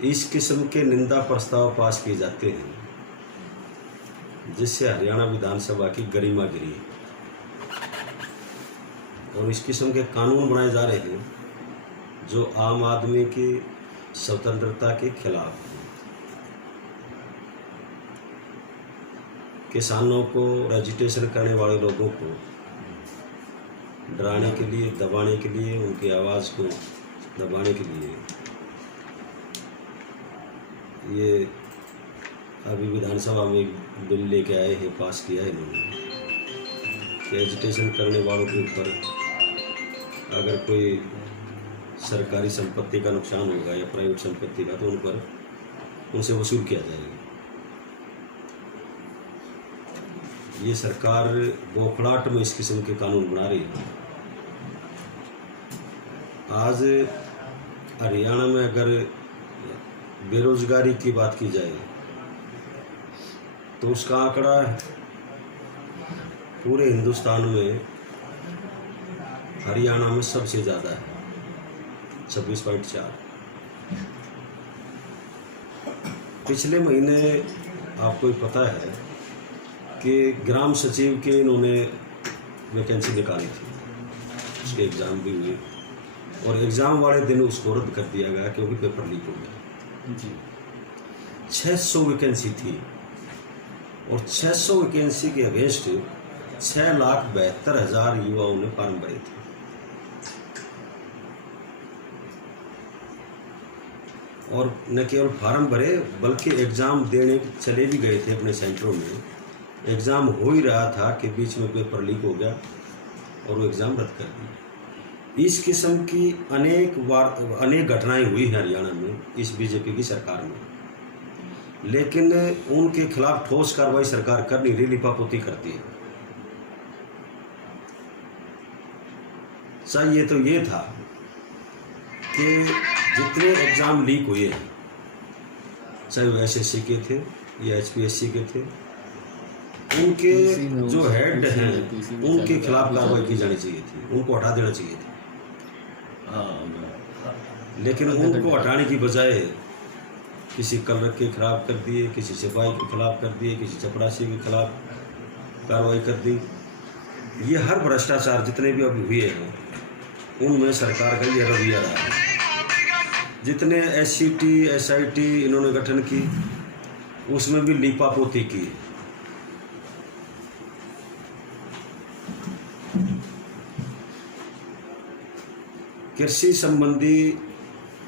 इस किस्म के निंदा प्रस्ताव पास किए जाते हैं जिससे हरियाणा विधानसभा की गरिमा गिरी है और इस किस्म के कानून बनाए जा रहे हैं जो आम आदमी की स्वतंत्रता के खिलाफ हैं। किसानों को रजिस्ट्रेशन करने वाले लोगों को डराने के लिए, दबाने के लिए, उनकी आवाज़ को दबाने के लिए ये अभी विधानसभा में बिल लेके आए हैं, पास किया है इन्होंने कि रजिस्ट्रेशन करने वालों के ऊपर अगर कोई सरकारी संपत्ति का नुकसान होगा या प्राइवेट संपत्ति का तो उन पर उनसे वसूल किया जाएगा। ये सरकार बौखलाहट में इस किस्म के कानून बना रही है। आज हरियाणा में अगर बेरोजगारी की बात की जाए तो उसका आंकड़ा पूरे हिंदुस्तान में हरियाणा में सबसे ज़्यादा है, 26.4। पिछले महीने आपको पता है कि ग्राम सचिव के इन्होंने वैकेंसी निकाली थी, उसके एग्ज़ाम भी हुए और एग्ज़ाम वाले दिन उसको रद्द कर दिया गया क्योंकि पेपर लीक हो गया जी। 600 वैकेंसी थी और 600 वैकेंसी के अगेंस्ट 6,72,000 युवाओं ने फॉर्म भरे थे। और न केवल फार्म भरे बल्कि एग्ज़ाम देने चले भी गए थे अपने सेंटरों में। एग्ज़ाम हो ही रहा था कि बीच में पेपर लीक हो गया और वो एग्ज़ाम रद्द कर दिया। इस किस्म की अनेक घटनाएं हुई हैं हरियाणा में इस बीजेपी की सरकार में, लेकिन उनके खिलाफ ठोस कार्रवाई सरकार कर नहीं रही, लिपापोती करती है। चाहिए तो ये था कि जितने एग्ज़ाम लीक हुए हैं, चाहे वो एसएससी के थे या एचपीएससी के थे, उनके जो हेड हैं उनके खिलाफ कार्रवाई की जानी चाहिए थी, उनको हटा देना चाहिए था। लेकिन उनको हटाने की बजाय किसी कलरक के खिलाफ कर दिए, किसी सिपाही के खिलाफ कर दिए, किसी चपरासी के खिलाफ कार्रवाई कर दी। ये हर भ्रष्टाचार जितने भी अभी हुए हैं उनमें सरकार का ये रवैया रहा है। जितने एससीटी एसआईटी इन्होंने गठन की उसमें भी लीपापोती की। कृषि संबंधी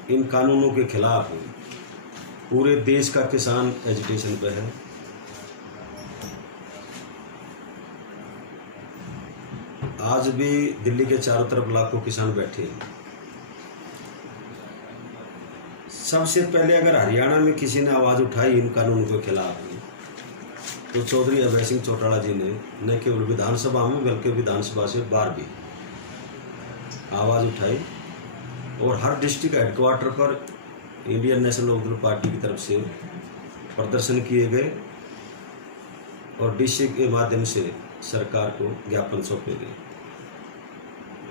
इन कानूनों के खिलाफ पूरे देश का किसान एजिटेशन पे है। आज भी दिल्ली के चारों तरफ लाखों किसान बैठे हैं। सबसे पहले अगर हरियाणा में किसी ने आवाज़ उठाई इन कानूनों के खिलाफ तो चौधरी अभय सिंह चौटाला जी ने न केवल विधानसभा में बल्कि विधानसभा से बाहर भी आवाज़ उठाई और हर डिस्ट्रिक्ट हेडक्वार्टर पर इंडियन नेशनल लोकदल पार्टी की तरफ से प्रदर्शन किए गए और डीसी के माध्यम से सरकार को ज्ञापन सौंपे गए।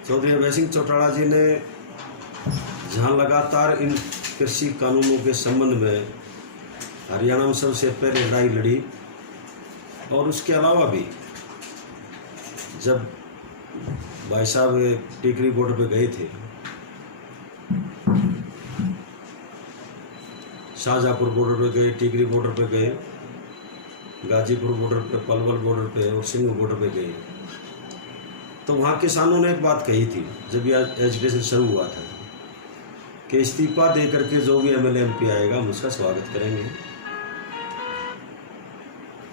चौधरी अभय सिंह चौटाला जी ने जहां लगातार इन कृषि कानूनों के संबंध में हरियाणा में सबसे पहले लड़ाई लड़ी और उसके अलावा भी जब भाई साहब टिकरी बॉर्डर पे गए थे, शाहजहाँपुर बॉर्डर पे गए, टिकरी बॉर्डर पे गए, गाजीपुर बॉर्डर पे, पलवल बॉर्डर पे और सिंघू बॉर्डर पे गए, तो वहाँ किसानों ने एक बात कही थी जब ये एजुकेशन शुरू हुआ था कि इस्तीफा दे करके जो भी एमएलए एमपी आएगा हम उसका स्वागत करेंगे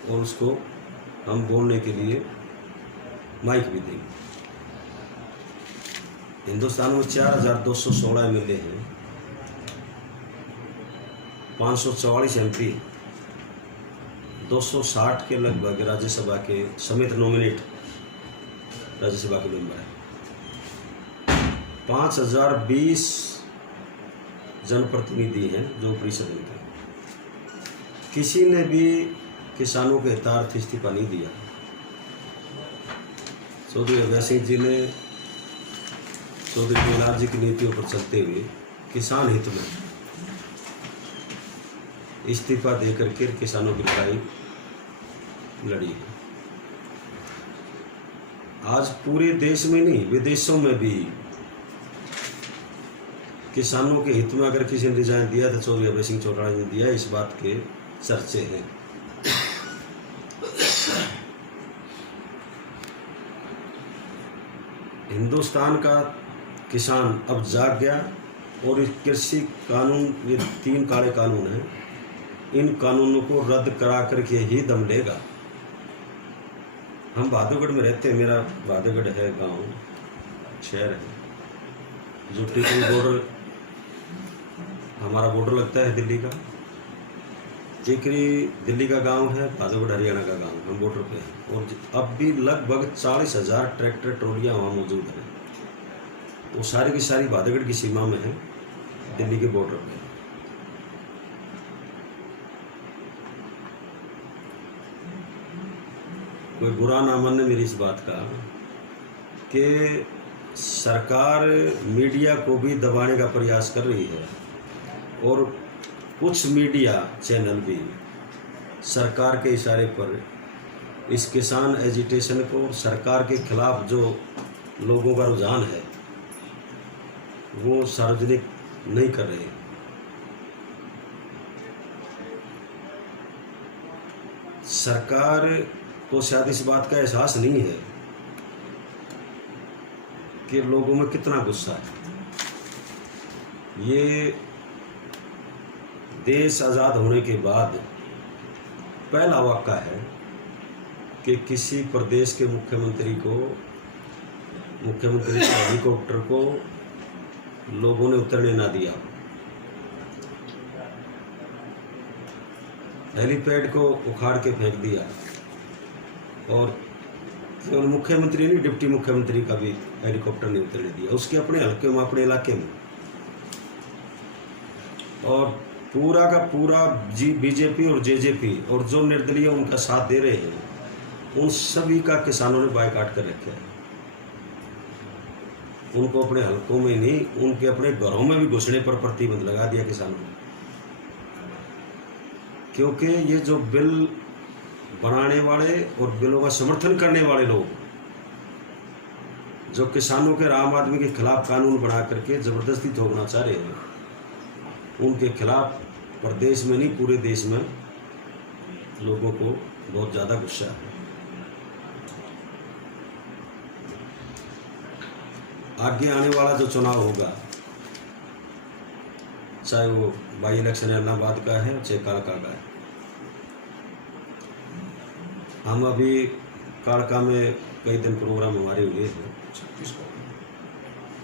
और उसको हम बोलने के लिए माइक भी देंगे। हिंदुस्तान में 4,216 एमएलए हैं, 544 एमपी, 260 के लगभग राज्यसभा के समेत नॉमिनेट राज्यसभा के मेंबर हैं, 5,020 जनप्रतिनिधि हैं जो ऊपरी सदन के। किसी ने भी किसानों के हितार्थ इस्तीफा नहीं दिया। चौधरी अभय सिंह जी ने चौधरी केदार जी की नीतियों पर चलते हुए किसान हित में इस्तीफा दे करके किसानों की लड़ाई लड़ी है। आज पूरे देश में नहीं, विदेशों में भी किसानों के हित में अगर किसी ने रिजाइन दिया तो चौधरी अभय सिंह चौटाला ने दिया, इस बात के चर्चे हैं। हिंदुस्तान का किसान अब जाग गया और इस कृषि कानून, ये 3 काले कानून हैं, इन कानूनों को रद्द करा करके ही दम लेगा। हम बहादुरगढ़ में रहते हैं, मेरा बहादुरगढ़ है गांव, शहर है, जो टिकरी बॉर्डर, हमारा बॉर्डर लगता है दिल्ली का। टिकरी दिल्ली का गांव है, बहादुरगढ़ हरियाणा का गांव, हम बॉर्डर पे हैं। और अब भी लगभग 40,000 ट्रैक्टर ट्रॉलियाँ वहाँ मौजूद हैं। वो सारी की सारी बहादुरगढ़ की सीमा में है, दिल्ली के बॉर्डर पे। कोई बुरा ना माने मेरी इस बात का कि सरकार मीडिया को भी दबाने का प्रयास कर रही है और कुछ मीडिया चैनल भी सरकार के इशारे पर इस किसान एजिटेशन को, सरकार के खिलाफ जो लोगों का रुझान है वो सार्वजनिक नहीं कर रहे। सरकार को शायद इस बात का एहसास नहीं है कि लोगों में कितना गुस्सा है। ये देश आज़ाद होने के बाद पहला वाक़या है कि किसी प्रदेश के मुख्यमंत्री के हेलीकॉप्टर को लोगों ने उतरने ना दिया। हेलीपैड को उखाड़ के फेंक दिया और केवल मुख्यमंत्री नहीं, डिप्टी मुख्यमंत्री का भी हेलीकॉप्टर नहीं उतरने दिया, उसके अपने हल्के में, अपने इलाके में। और पूरा का पूरा बीजेपी और जेजेपी और जो निर्दलीय उनका साथ दे रहे हैं, उन सभी का किसानों ने बायकॉट कर रखा है। उनको अपने हलकों में नहीं, उनके अपने घरों में भी घुसने पर प्रतिबंध लगा दिया किसानों ने। क्योंकि ये जो बिल बनाने वाले और बिलों का समर्थन करने वाले लोग, जो किसानों के, आम आदमी के खिलाफ कानून बना करके जबरदस्ती थोपना चाह रहे हैं, उनके खिलाफ प्रदेश में नहीं पूरे देश में लोगों को बहुत ज़्यादा गुस्सा है। आगे आने वाला जो चुनाव होगा, चाहे वो बाई इलेक्शन इलाहाबाद का है चाहे कालका का है, हम अभी कालका में कई दिन प्रोग्राम हमारे हुए हैं,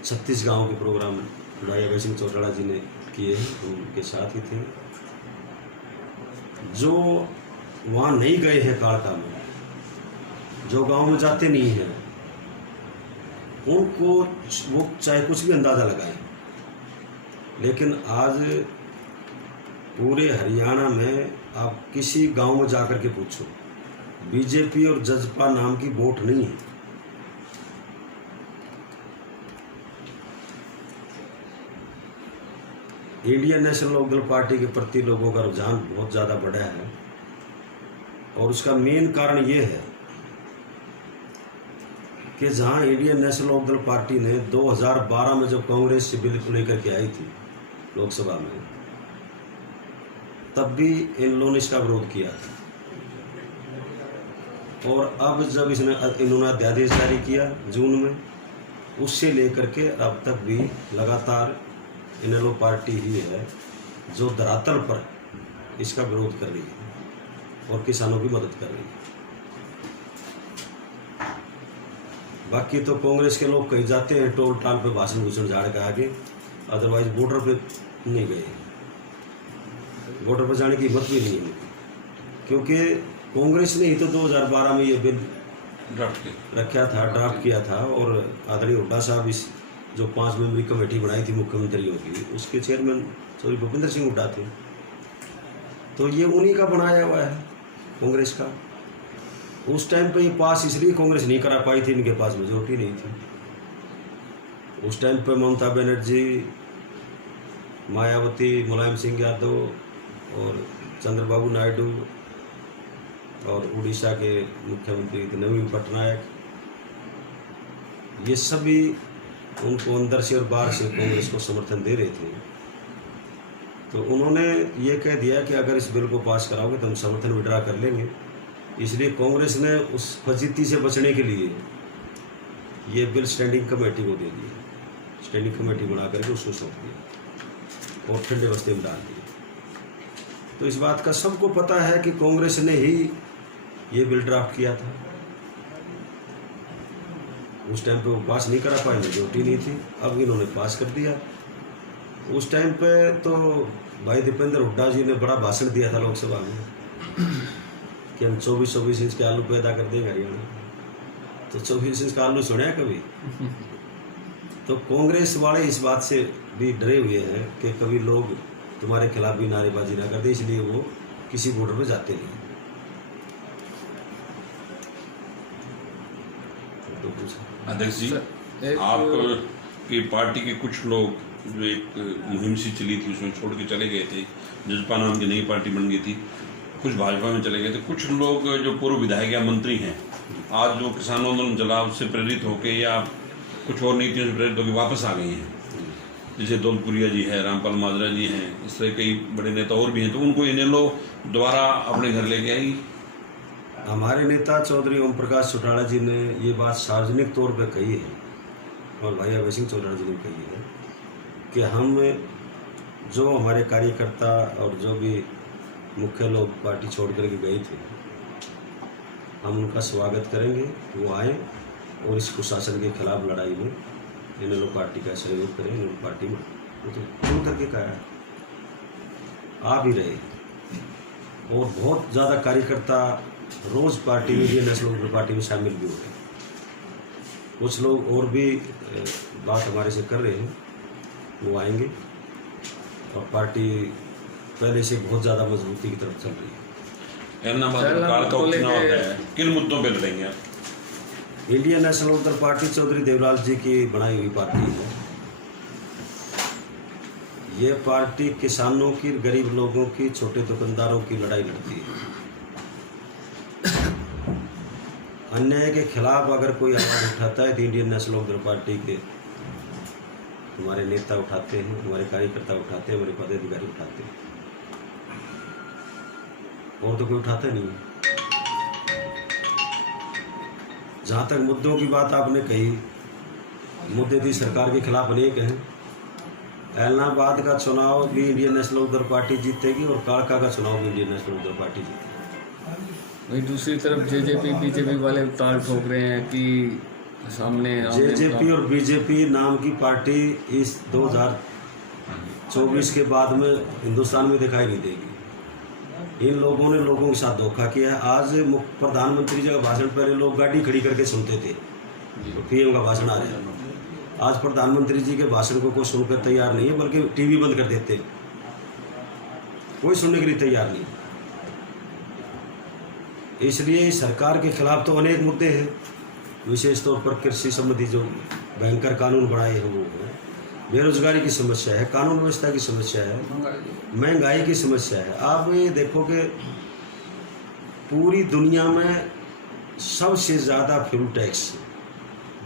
36 गाँव के प्रोग्राम चौधरी अभय सिंह चौटाला जी ने किए हैं, हम उनके साथ ही थे। जो वहाँ नहीं गए हैं कालका में, जो गांव में जाते नहीं हैं, उनको वो चाहे कुछ भी अंदाज़ा लगाएं, लेकिन आज पूरे हरियाणा में आप किसी गांव में जाकर के पूछो, बीजेपी और जजपा नाम की वोट नहीं है। इंडियन नेशनल लोकदल पार्टी के प्रति लोगों का रुझान बहुत ज़्यादा बढ़ा है और उसका मेन कारण ये है कि जहां इंडियन नेशनल लोकदल पार्टी ने 2012 में जब कांग्रेस से बिल को लेकर के आई थी लोकसभा में, तब भी इन लोगों ने इसका विरोध किया था। और अब जब इन्होंने अध्यादेश जारी किया जून में, उससे लेकर के अब तक भी लगातार इनेलो पार्टी ही है जो धरातल पर इसका विरोध कर रही है और किसानों की मदद कर रही है। बाकी तो कांग्रेस के लोग कहीं जाते हैं टोल टाल पे भाषण भूषण झाड़ के आगे, अदरवाइज बॉर्डर पे नहीं गए, बॉर्डर पर जाने की हिम्मत भी नहीं है, क्योंकि कांग्रेस ने ही तो 2012 में ये बिल ड्राफ्ट किया था और आदरणीय हुड्डा साहब इस जो 5 मेंबरी कमेटी बनाई थी मुख्यमंत्रियों की, उसके चेयरमैन चौधरी भूपेंद्र सिंह हुड्डा थे। तो ये उन्हीं का बनाया हुआ है कांग्रेस का। उस टाइम पे ये पास इसलिए कांग्रेस नहीं करा पाई थी, इनके पास मेजोरिटी नहीं थी। उस टाइम पे ममता बनर्जी, मायावती, मुलायम सिंह यादव और चंद्रबाबू नायडू और उड़ीसा के मुख्यमंत्री नवीन पटनायक, ये सभी उनको अंदर से और बाहर से कांग्रेस को समर्थन दे रहे थे। तो उन्होंने ये कह दिया कि अगर इस बिल को पास कराओगे तो हम समर्थन विड्रा कर लेंगे। इसलिए कांग्रेस ने उस फजीती से बचने के लिए ये बिल स्टैंडिंग कमेटी को दे दिया, स्टैंडिंग कमेटी बना करके उसको सौंप दिया और ठंडे बस्ते में डाल दिया। तो इस बात का सबको पता है कि कांग्रेस ने ही ये बिल ड्राफ्ट किया था। उस टाइम पे वो पास नहीं करा पाए, मेजोरिटी नहीं थी, अब इन्होंने पास कर दिया। उस टाइम पे तो भाई दीपेंद्र हुड्डा जी ने बड़ा भाषण दिया था लोकसभा में कि हम 24-24 इंच के आलू पैदा कर देंगे हरियाणा। तो 24 इंच का आलू सुना है कभी? तो कांग्रेस वाले इस बात से भी डरे हुए हैं कि कभी लोग तुम्हारे खिलाफ भी नारेबाजी ना कर दे, इसलिए वो किसी बॉर्डर पे जाते नहीं। अध्यक्ष जी, आपकी पार्टी के कुछ लोग जो एक मुहिम सी चली थी उसमें छोड़ के चले गए थे, जजपा नाम की नई पार्टी बन गई थी, कुछ भाजपा में चले गए थे, कुछ लोग जो पूर्व विधायक या मंत्री हैं आज जो किसान आंदोलन चला उससे प्रेरित होकर या कुछ और नीतियों से प्रेरित होकर वापस आ गए हैं, जैसे दौलपुरिया जी है, रामपाल माजरा जी हैं, इस तरह कई बड़े नेता और भी हैं। तो उनको इनेलो दोबारा अपने घर लेके आई। हमारे नेता चौधरी ओम प्रकाश चौटाला जी ने ये बात सार्वजनिक तौर पे कही है और भाई अभय सिंह चौटाला जी ने कही है कि हम जो हमारे कार्यकर्ता और जो भी मुख्य लोग पार्टी छोड़ करके गए थे, हम उनका स्वागत करेंगे, वो आए और इस कुशासन के खिलाफ लड़ाई में इन्हें लोग पार्टी का सहयोग करें। इन पार्टी में तो खुल करके कहा आ भी रहे और बहुत ज़्यादा कार्यकर्ता रोज़ पार्टी में, इंडियन नेशनल पार्टी में शामिल भी हो रहे हैं। कुछ लोग और भी बात हमारे से कर रहे हैं, वो आएंगे और पार्टी पहले से बहुत ज़्यादा मजबूती की तरफ चल रही है। काल का उपचुनाव है, किन मुद्दों पर लड़ेंगे आप? Indian National Lokdal party Chaudhary Devilal ji की बनाई हुई पार्टी है। ये पार्टी किसानों की, गरीब लोगों की, छोटे दुकानदारों की लड़ाई लड़ती है। अन्याय के खिलाफ अगर कोई आवाज़ उठाता है तो इंडियन नेशनल लोकदल पार्टी के हमारे नेता उठाते हैं, हमारे कार्यकर्ता उठाते हैं, हमारे पदाधिकारी उठाते हैं, और तो कोई उठाता नहीं। जहाँ तक मुद्दों की बात आपने कही, मुद्दे भी सरकार के खिलाफ अनेक हैं। इलाहाबाद का चुनाव भी इंडियन नेशनल लोकदल पार्टी जीतेगी और कालका का चुनाव भी इंडियन नेशनल लोकदल पार्टी जीतेगी। वही दूसरी तरफ जेजेपी बीजेपी वाले ताल ठोक रहे हैं कि सामने जेजेपी और बीजेपी नाम की पार्टी इस 2024 के बाद में हिंदुस्तान में दिखाई नहीं देगी। इन लोगों ने लोगों के साथ धोखा किया है। आज प्रधानमंत्री जी का भाषण पहले लोग गाड़ी खड़ी करके सुनते थे, पीएम का भाषण आ रहा है। आज प्रधानमंत्री जी के भाषण को कोई सुनकर तैयार नहीं है, बल्कि टीवी बंद कर देते, कोई सुनने के लिए तैयार नहीं। इसलिए सरकार के खिलाफ तो अनेक मुद्दे हैं, विशेष तौर पर कृषि संबंधी जो भयंकर कानून बनाए हैं वो है, बेरोजगारी की समस्या है, कानून व्यवस्था की समस्या है, महंगाई की समस्या है। आप ये देखो कि पूरी दुनिया में सबसे ज़्यादा फ्यूल टैक्स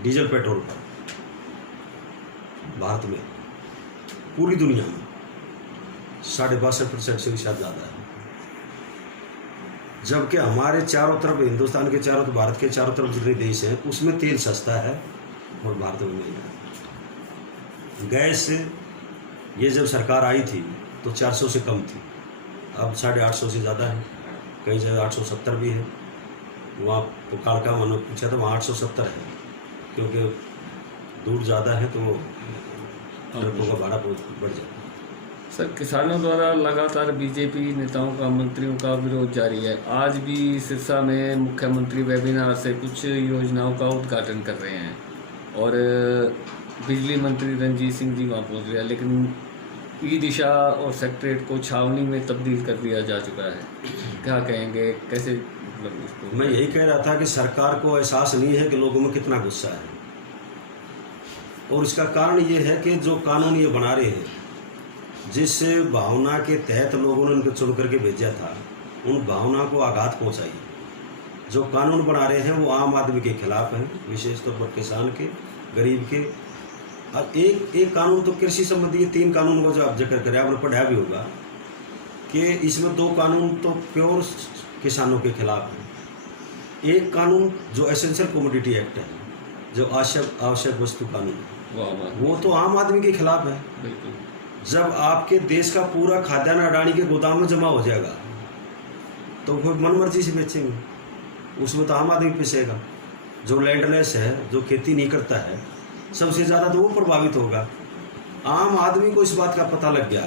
डीजल पेट्रोल पर भारत में, पूरी दुनिया में 62% से भी शायद ज़्यादा है। जबकि हमारे चारों तरफ, हिंदुस्तान के चारों तरफ, भारत के चारों तरफ जितने देश हैं उसमें तेल सस्ता है और भारत में नहीं है। गैस ये जब सरकार आई थी तो 400 से कम थी, अब 850 से ज़्यादा है, कई जगह 870 भी है। वहाँ कालका मैंने पूछा था, वहाँ 870 है, क्योंकि दूर ज़्यादा है तो ट्रकों का भाड़ा बहुत बढ़ जाता है। सर, किसानों द्वारा लगातार बीजेपी नेताओं का, मंत्रियों का विरोध जारी है। आज भी सिरसा में मुख्यमंत्री वेबिनार से कुछ योजनाओं का उद्घाटन कर रहे हैं और बिजली मंत्री रणजीत सिंह जी वहाँ पहुँच गया, लेकिन ई दिशा और सेक्रेटरीट को छावनी में तब्दील कर दिया जा चुका है। क्या कहेंगे, कैसे मतलब इसको? मैं यही कह रहा था कि सरकार को एहसास नहीं है कि लोगों में कितना गुस्सा है, और इसका कारण ये है कि जो कानून ये बना रहे हैं, जिस भावना के तहत लोगों ने उनको चुन करके भेजा था, उन भावना को आघात पहुंचाई। जो कानून बना रहे हैं वो आम आदमी के खिलाफ हैं, विशेष तौर पर किसान के, गरीब के। अब एक कानून तो कृषि संबंधी, 3 कानून का जो आप जिक्र करें, आपने पढ़ा भी होगा कि इसमें 2 कानून तो प्योर किसानों के खिलाफ हैं। एक कानून जो एसेंशियल कमोडिटी एक्ट है, जो आवश्यक वस्तु कानून है, वो तो आम आदमी के खिलाफ है। जब आपके देश का पूरा खाद्यान्न अडानी के गोदाम में जमा हो जाएगा तो वो मनमर्जी से बेचेंगे, उसमें तो आम आदमी पिसेगा। जो लैंडलेस है, जो खेती नहीं करता है, सबसे ज़्यादा तो वो प्रभावित होगा। आम आदमी को इस बात का पता लग गया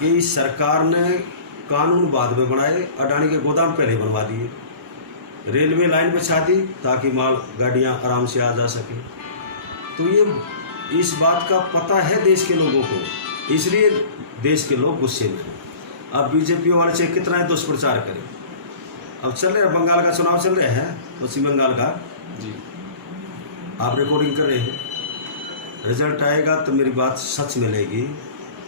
कि सरकार ने कानून बाद में बनाए, अडानी के गोदाम पहले बनवा दिए, रेलवे लाइन बिछा दी ताकि माल गाड़ियाँ आराम से आ जा सके। तो ये इस बात का पता है देश के लोगों को, इसलिए देश के लोग गुस्से में हैं। अब बीजेपी वाले से कितना है दुष्प्रचार करें। अब चल रहे बंगाल का चुनाव चल रहा है, पश्चिम बंगाल का जी, आप रिकॉर्डिंग कर रहे हैं, रिजल्ट आएगा तो मेरी बात सच मिलेगी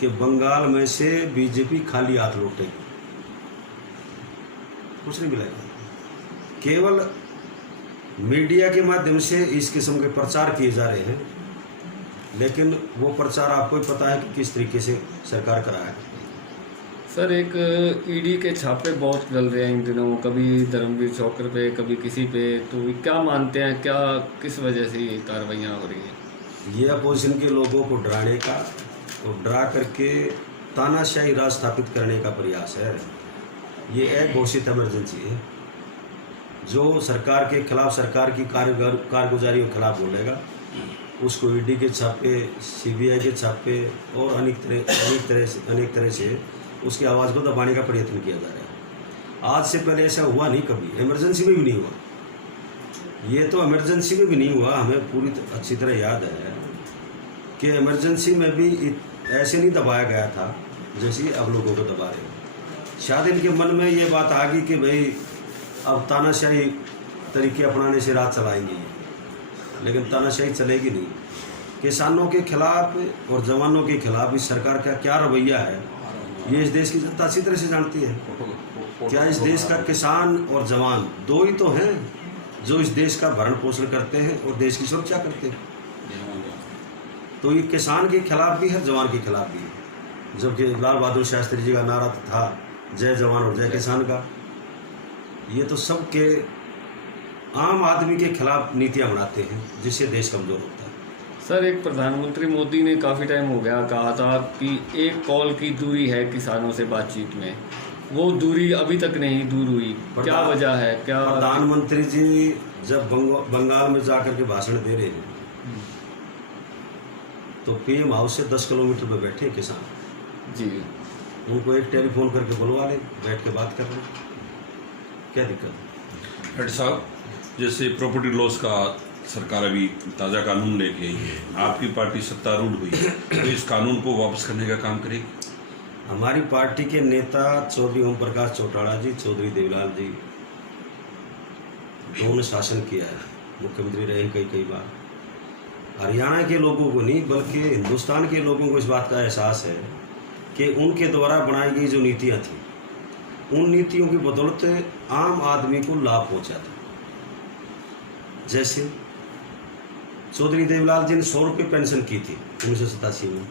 कि बंगाल में से बीजेपी खाली हाथ लौटेगी, कुछ नहीं मिलेगा। केवल मीडिया के माध्यम से इस किस्म के प्रचार किए जा रहे हैं, लेकिन वो प्रचार आपको ही पता है कि किस तरीके से सरकार करा है। सर, एक ईडी के छापे बहुत चल रहे हैं इन दिनों, कभी धर्मवीर चौकर पे, कभी किसी पे, तो क्या मानते हैं, क्या किस वजह से ये कार्रवाइयाँ हो रही हैं? ये अपोजिशन के लोगों को डराने का और डरा करके तानाशाही राज स्थापित करने का प्रयास है। ये एक घोषित इमरजेंसी है। जो सरकार के खिलाफ, सरकार की कारगुजारी के खिलाफ बोलेगा, उसको ईडी के छापे, सीबीआई के छापे और अनेक तरह से उसकी आवाज़ को दबाने का प्रयत्न किया जा रहा है। आज से पहले ऐसा हुआ नहीं, कभी इमरजेंसी में भी नहीं हुआ। ये तो इमरजेंसी में भी नहीं हुआ, हमें पूरी अच्छी तरह याद है कि इमरजेंसी में भी ऐसे नहीं दबाया गया था जैसे अब लोगों को दबा रहे हैं। शायद इनके मन में ये बात आ गई कि भाई अब तानाशाही तरीके अपनाने से राज चलाएंगे, लेकिन तानाशाही चलेगी नहीं। किसानों के खिलाफ और जवानों के खिलाफ इस सरकार का क्या रवैया है, ये इस देश की जनता अच्छी तरह से जानती है। क्या इस देश का किसान और जवान 2 ही तो हैं जो इस देश का भरण पोषण करते हैं और देश की सुरक्षा करते हैं? तो ये किसान के खिलाफ भी है, जवान के खिलाफ भी है। जबकि लाल बहादुर शास्त्री जी का नारा था जय जवान और जय किसान का। ये तो सबके आम आदमी के खिलाफ नीतियाँ बनाते हैं, जिससे देश कमजोर होता है। सर, एक प्रधानमंत्री मोदी ने काफ़ी टाइम हो गया कहा था कि 1 कॉल की दूरी है किसानों से बातचीत में, वो दूरी अभी तक नहीं दूर हुई, क्या वजह है? क्या प्रधानमंत्री जी जब बंगाल में जाकर के भाषण दे रहे हैं तो पीएम हाउस से 10 किलोमीटर पे बैठे किसान जी, उनको एक टेलीफोन करके बुलवा ले, बैठ के बात कर रहे, क्या दिक्कत? हेड साहब, जैसे प्रॉपर्टी लॉस का सरकार अभी ताज़ा कानून लेके आई है, आपकी पार्टी सत्तारूढ़ हुई है, तो इस कानून को वापस करने का काम करेगी? हमारी पार्टी के नेता चौधरी ओम प्रकाश चौटाला जी, चौधरी देवलाल जी, दोनों शासन किया है, मुख्यमंत्री रहे कई बार। हरियाणा के लोगों को नहीं बल्कि हिंदुस्तान के लोगों को इस बात का एहसास है कि उनके द्वारा बनाई गई जो नीतियाँ थी, उन नीतियों की बदौलत आम आदमी को लाभ पहुँचा था। जैसे चौधरी देवलाल जी ने 100 रुपये पेंशन की थी 1987 में,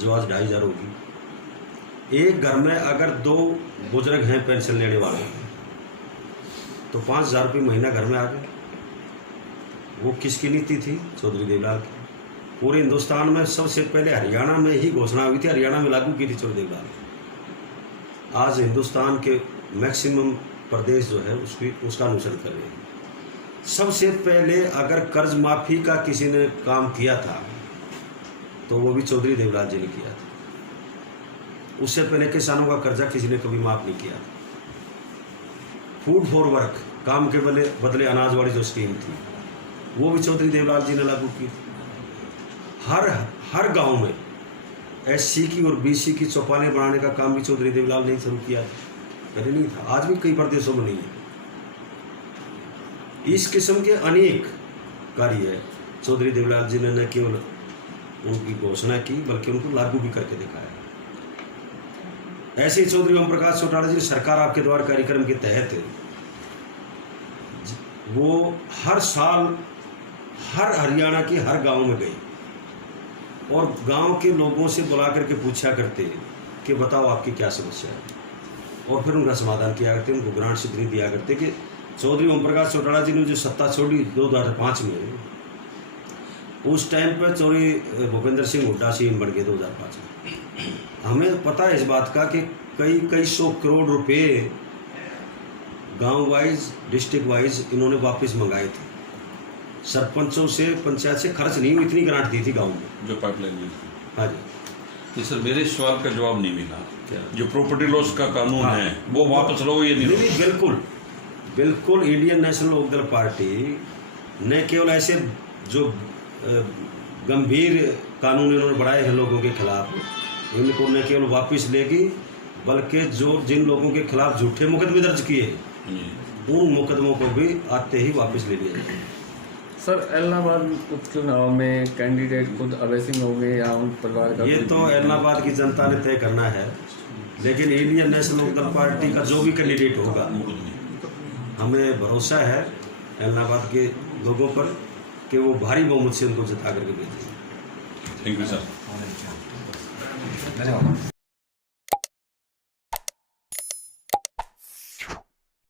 जो आज 2500 होगी। एक घर में अगर 2 बुजुर्ग हैं पेंशन लेने वाले तो 5000 रुपये महीना घर में आ गए। वो किसकी नीति थी? चौधरी देवलाल की। पूरे हिंदुस्तान में सबसे पहले हरियाणा में ही घोषणा हुई थी, हरियाणा में लागू की थी चौधरी देवलाल। आज हिंदुस्तान के मैक्सिमम प्रदेश जो है उसका अनुसरण कर रहे हैं। सबसे पहले अगर कर्ज माफ़ी का किसी ने काम किया था तो वो भी चौधरी देवलाल जी ने किया था। उससे पहले किसानों का कर्जा किसी ने कभी माफ़ नहीं किया। फूड फॉर वर्क, काम के बदले अनाज वाली जो स्कीम थी, वो भी चौधरी देवलाल जी ने लागू की थी। हर गांव में SC की और BC की चौपालें बनाने का काम भी चौधरी देवलाल ने शुरू किया था, पहले नहीं था। आज भी कई प्रदेशों में नहीं है। इस किस्म के अनेक कार्य चौधरी देवलाल जी ने न केवल उनकी घोषणा की बल्कि उनको लागू भी करके दिखाया। ऐसे ही चौधरी ओम प्रकाश चौटाला जी सरकार आपके द्वार कार्यक्रम के तहत वो हर साल हर हरियाणा के हर गांव में गए और गांव के लोगों से बुला करके पूछा करते कि बताओ आपकी क्या समस्या है, और फिर उनका समाधान किया करते, उनको ग्रांट से दिया करते। कि चौधरी ओम प्रकाश चौटाला जी ने जो सत्ता छोड़ी 2005 में, उस टाइम पर चौधरी भूपेंद्र सिंह हुड्डा सीएम बन गए 2005 में। हमें पता है इस बात का कि कई सौ करोड़ रुपए गांव वाइज डिस्ट्रिक्ट वाइज इन्होंने वापस मंगाए थे। सरपंचों से पंचायत से खर्च नहीं हुई, इतनी ग्रांट दी थी गांव में जो पाइपलाइन में। हाँ जी। नहीं सर, मेरे सवाल का जवाब नहीं मिला। क्या? जो प्रॉपर्टी लॉस का कानून है वो वापस लो ये नहीं? बिल्कुल बिल्कुल। इंडियन नेशनल लोकदल पार्टी न केवल ऐसे जो गंभीर कानून इन्होंने बढ़ाए हैं लोगों के खिलाफ, इनको न केवल वापस लेगी बल्कि जो जिन लोगों के खिलाफ झूठे मुकदमे दर्ज किए उन मुकदमों को भी आते ही वापस ले लिया जाए। सर, इलाहाबाद उपचुनाव में कैंडिडेट खुद अभय सिंह होंगे या उन परिवार का? ये तो इलाहाबाद की जनता ने तय करना है, लेकिन इंडियन नेशनल लोकदल पार्टी का जो भी कैंडिडेट होगा हमें भरोसा है इलाहाबाद के लोगों पर कि वो भारी बहुमत से उनको जिता करके भेजेंगे। Thank you sir.